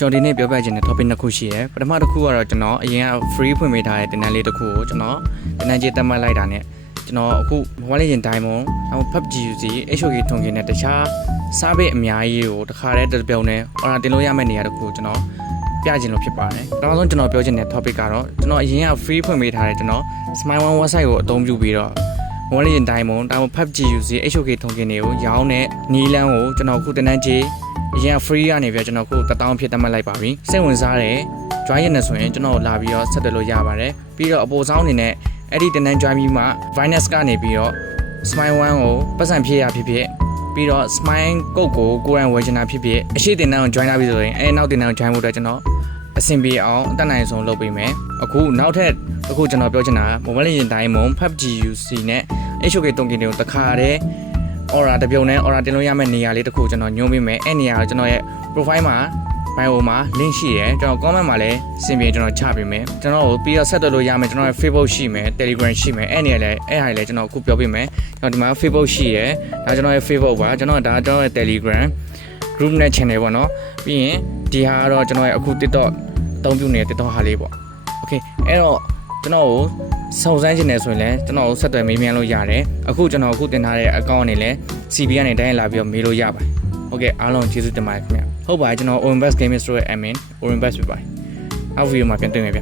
ကျွန်တော်ဒီနေ့ပြောပြချင်တဲ့ topic နှစ်ခုရှိရယ်ပထမတစ်ခုကတော့ကျွန်တော်အရင်က free ဖွင့်ပေးထားတဲ့တင်နန်းလေးတစ်ခုကိုကျွန်တော်တင်နန်းကြီးတက်မှတ်လိုက်တာနဲ့ကျွန်တော်အခု Mobile Legends Diamond PUBG UC HOK ထုံကင်းနဲ့တခြားစားပိတ်အများကြီးကိုတခါတည်းတစ်ပြုံနဲ့အော်တင်လို့ရမယ့်နေရာတစ်ခုကိုကျွန်တော်ပြချင်လို့ဖြစ်ပါတယ်။နောက်ဆုံးကျွန်တော်ပြောချင်တဲ့ topic ကတော့ကျွန်တော်အရင်က free ဖွင့်ပေးထားတဲ့ကျွန်တော် Smile One website ကိုအသုံးပြုပြီးတော့ Mobile Legends Diamond PUBG UC HOK ထုံကင်းတွေကိုရောင်းတဲ့နီလန်းကိုကျွန်တော်အခုတင်နန်းကြီးအရင် free ကနေပြီးကျွန်တော်ခု1000ဖြစ်တတ်မှတ်လိုက်ပါပြီစိတ်ဝင်စားတယ် join ရနေဆိုရင်ကျွန်တော်လာပြီးတော့ဆက်သွယ်လို့ရပါတယ်ပြီးတော့အပေါ်ဆောင်အနေနဲ့အဲ့ဒီတနန်း join ပြီးမှ Binance ကနေပြီးတော့ Smile One ကိုပတ်စံဖြည့်ရဖြစ်ဖြစ်ပြီးတော့ Smile ကုတ်ကိုကိုယ်တိုင်ဝယ်ချင်တာဖြစ်ဖြစ်အရှိတင်နန်းကို join လာပြီးဆိုရင်အဲ့နောက်တင်နန်းကို join ဖို့အတွက်ကျွန်တော်အဆင်ပြေအောင်အတတ်နိုင်ဆုံးလုပ်ပေးမယ်အခုနောက်ထပ်အခုကျွန်တော်ပြောချင်တာ Mobile Legends Diamond PUBG UC နဲ့ HOK တုံးကင်းတွေကိုတခါတည်းAura တပြုံနဲ့ Aura တင်လို့ရမယ့်နေရာလေးတစ်ခုကျွန်တော်ညွှန်းပေးမယ်အဲ့နေရာကိုကျွန်တော်ရဲ့ profile မှာ bio မှာ link ရှိရယ်ကျွန်တော် comment မှာလည်းစင်ပြေကျွန်တော်ချပေးမယ်ကျွန်တော်ကိုပြီးတော့ဆက်သွယ်လို့ရမယ်ကျွန်တော်ရဲ့ Facebook ရှိမယ် Telegram ရှိမယ်အဲ့နေရာလည်းအဲ့ဟာလည်းကျွန်တော်အခုပြောပေးမယ်ကျွန်တော်ဒီမှာ Facebook ရှိရယ်ဒါကျွန်တော်ရဲ့ Facebook ပါကျွန်တော်ဒါကျွန်တော်ရဲ့ Telegram group နဲ့ channel ပေါ့နော်ပြီးရင်ဒီဟာကတော့ကျွန်တော်ရဲ့အခု TikTok အသုံးပြုနေတဲ့ TikTok ဟာလေးပေါ့ Okay အဲ့တော့ကျွန်တော်ကိုစုံစမ်းခြင်းနဲ့ဆိုရင်လည်းကျွန်တော်ကိုဆက်သွယ်မေးမြန်းလို့ရတယ်အခုကျွန်တော်အခုတင်ထားတဲ့ account အနေနဲ့ CB ကနေတိုင်းလာပြီးတော့မေးလို့ရပါတယ်ဟုတ်ကဲ့အားလုံးကျေးဇူးတင်ပါတယ်ခင်ဗျဟုတ်ပါတယ်ကျွန်တော် Orinvest Gaming Store ရဲ့ admin Orinvest ဖြစ်ပါတယ်နောက်ဗီဒီယိုမှာပြန်တွေ့မယ်ဗျ